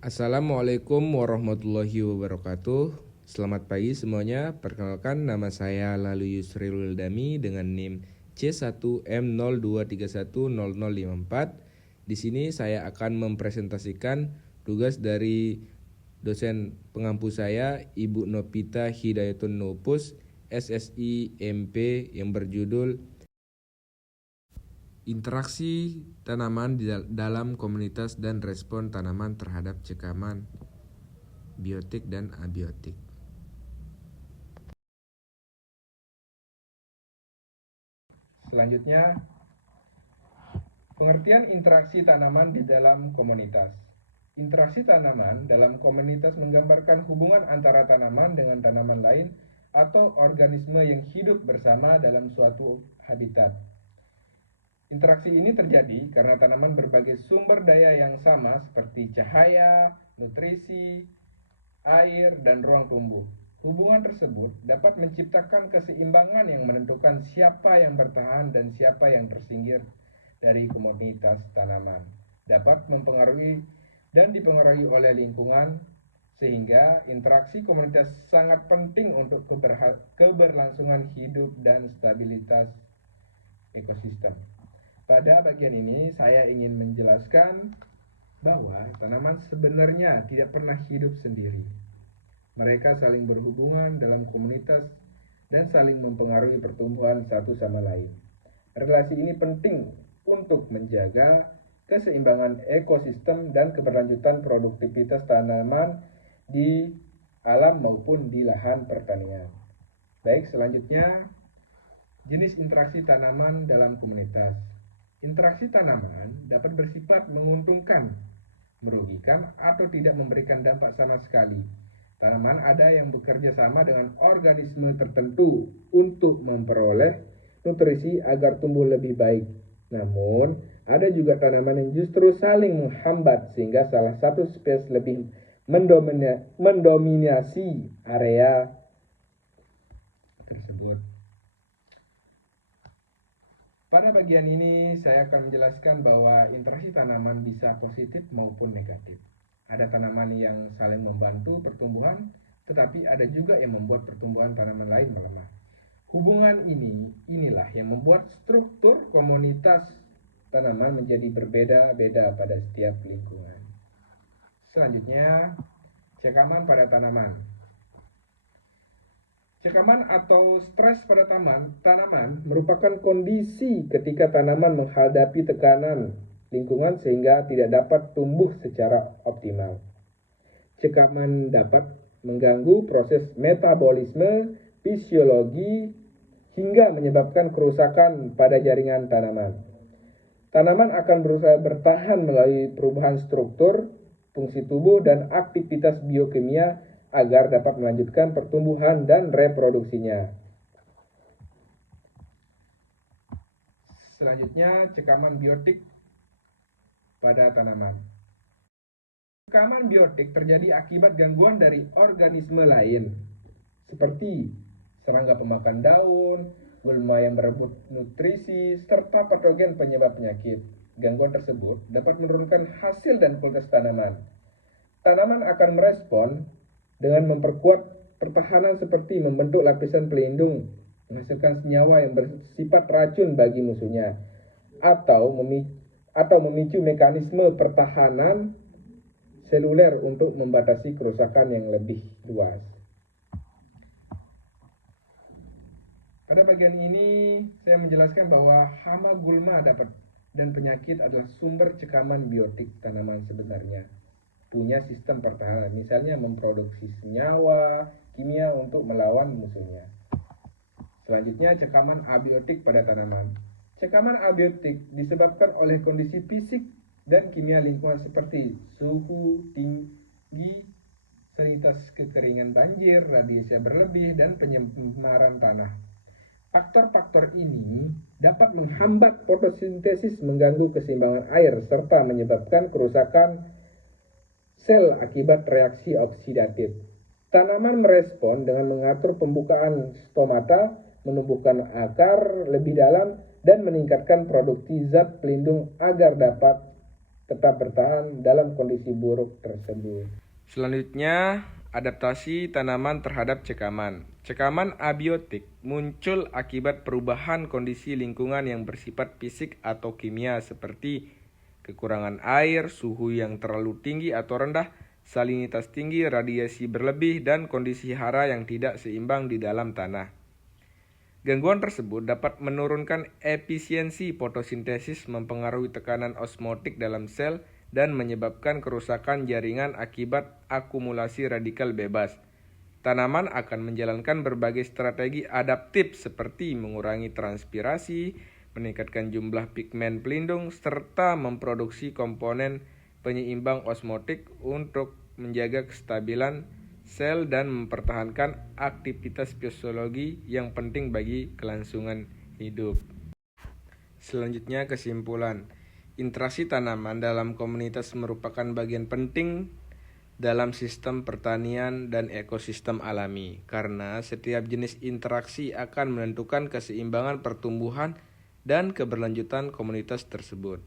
Assalamualaikum warahmatullahi wabarakatuh. Selamat pagi semuanya. Perkenalkan, nama saya Lalu Yusril Dami dengan NIM C1M02310054. Di sini saya akan mempresentasikan tugas dari dosen pengampu saya, Ibu Nopita Hidayatun Nupus, SSI MP, yang berjudul Interaksi tanaman dalam komunitas dan respon tanaman terhadap cekaman biotik dan abiotik. Selanjutnya, pengertian interaksi tanaman di dalam komunitas. Interaksi tanaman dalam komunitas menggambarkan hubungan antara tanaman dengan tanaman lain atau organisme yang hidup bersama dalam suatu habitat. Interaksi ini terjadi karena tanaman berbagai sumber daya yang sama seperti cahaya, nutrisi, air, dan ruang tumbuh. Hubungan tersebut dapat menciptakan keseimbangan yang menentukan siapa yang bertahan dan siapa yang tersinggir dari komunitas tanaman. Dapat mempengaruhi dan dipengaruhi oleh lingkungan, sehingga interaksi komunitas sangat penting untuk keberlangsungan hidup dan stabilitas ekosistem. Pada bagian ini saya ingin menjelaskan bahwa tanaman sebenarnya tidak pernah hidup sendiri. Mereka saling berhubungan dalam komunitas dan saling mempengaruhi pertumbuhan satu sama lain. Relasi ini penting untuk menjaga keseimbangan ekosistem dan keberlanjutan produktivitas tanaman di alam maupun di lahan pertanian. Baik, selanjutnya jenis interaksi tanaman dalam komunitas. Interaksi tanaman dapat bersifat menguntungkan, merugikan, atau tidak memberikan dampak sama sekali. Tanaman ada yang bekerja sama dengan organisme tertentu untuk memperoleh nutrisi agar tumbuh lebih baik. Namun, ada juga tanaman yang justru saling menghambat sehingga salah satu spesies lebih mendominasi area tersebut. Pada bagian ini saya akan menjelaskan bahwa interaksi tanaman bisa positif maupun negatif. Ada tanaman yang saling membantu pertumbuhan, tetapi ada juga yang membuat pertumbuhan tanaman lain melemah. Hubungan inilah yang membuat struktur komunitas tanaman menjadi berbeda-beda pada setiap lingkungan. Selanjutnya, cekaman pada tanaman. Cekaman atau stres pada tanaman merupakan kondisi ketika tanaman menghadapi tekanan lingkungan sehingga tidak dapat tumbuh secara optimal. Cekaman dapat mengganggu proses metabolisme, fisiologi, hingga menyebabkan kerusakan pada jaringan tanaman. Tanaman akan berusaha bertahan melalui perubahan struktur, fungsi tubuh, dan aktivitas biokimia agar dapat melanjutkan pertumbuhan dan reproduksinya. Selanjutnya, cekaman biotik pada tanaman. Cekaman biotik terjadi akibat gangguan dari organisme lain, seperti serangga pemakan daun, gulma yang berebut nutrisi, serta patogen penyebab penyakit. Gangguan tersebut dapat menurunkan hasil dan kualitas tanaman. Tanaman akan merespon dengan memperkuat pertahanan seperti membentuk lapisan pelindung, menghasilkan senyawa yang bersifat racun bagi musuhnya, atau memicu mekanisme pertahanan seluler untuk membatasi kerusakan yang lebih luas. Pada bagian ini saya menjelaskan bahwa hama gulma dan penyakit adalah sumber cekaman biotik tanaman sebenarnya. Punya sistem pertahanan, misalnya memproduksi senyawa kimia untuk melawan musuhnya. Selanjutnya, cekaman abiotik pada tanaman. Cekaman abiotik disebabkan oleh kondisi fisik dan kimia lingkungan seperti suhu tinggi, salinitas kekeringan banjir, radiasi berlebih, dan penyemaran tanah. Faktor-faktor ini dapat menghambat fotosintesis, mengganggu keseimbangan air, serta menyebabkan kerusakan sel akibat reaksi oksidatif. Tanaman merespon dengan mengatur pembukaan stomata, menumbuhkan akar lebih dalam, dan meningkatkan produksi zat pelindung agar dapat tetap bertahan dalam kondisi buruk tersebut. Selanjutnya, adaptasi tanaman terhadap cekaman. Cekaman abiotik muncul akibat perubahan kondisi lingkungan yang bersifat fisik atau kimia seperti kekurangan air, suhu yang terlalu tinggi atau rendah, salinitas tinggi, radiasi berlebih, dan kondisi hara yang tidak seimbang di dalam tanah. Gangguan tersebut dapat menurunkan efisiensi fotosintesis, mempengaruhi tekanan osmotik dalam sel, dan menyebabkan kerusakan jaringan akibat akumulasi radikal bebas. Tanaman akan menjalankan berbagai strategi adaptif seperti mengurangi transpirasi, meningkatkan jumlah pigmen pelindung, serta memproduksi komponen penyeimbang osmotik untuk menjaga kestabilan sel dan mempertahankan aktivitas fisiologi yang penting bagi kelangsungan hidup. Selanjutnya, kesimpulan. Interaksi tanaman dalam komunitas merupakan bagian penting dalam sistem pertanian dan ekosistem alami, karena setiap jenis interaksi akan menentukan keseimbangan pertumbuhan dan keberlanjutan komunitas tersebut.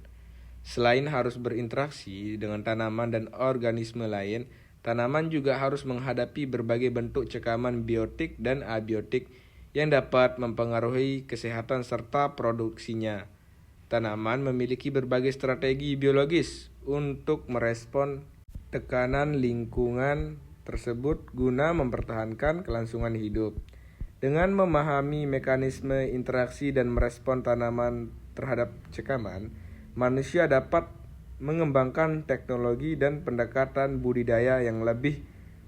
Selain harus berinteraksi dengan tanaman dan organisme lain, tanaman juga harus menghadapi berbagai bentuk cekaman biotik dan abiotik yang dapat mempengaruhi kesehatan serta produksinya. Tanaman memiliki berbagai strategi biologis untuk merespon tekanan lingkungan tersebut guna mempertahankan kelangsungan hidup. Dengan memahami mekanisme interaksi dan merespon tanaman terhadap cekaman, manusia dapat mengembangkan teknologi dan pendekatan budidaya yang lebih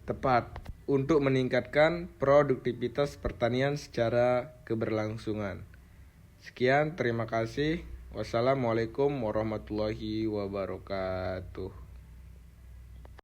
tepat untuk meningkatkan produktivitas pertanian secara keberlangsungan. Sekian, terima kasih. Wassalamualaikum warahmatullahi wabarakatuh.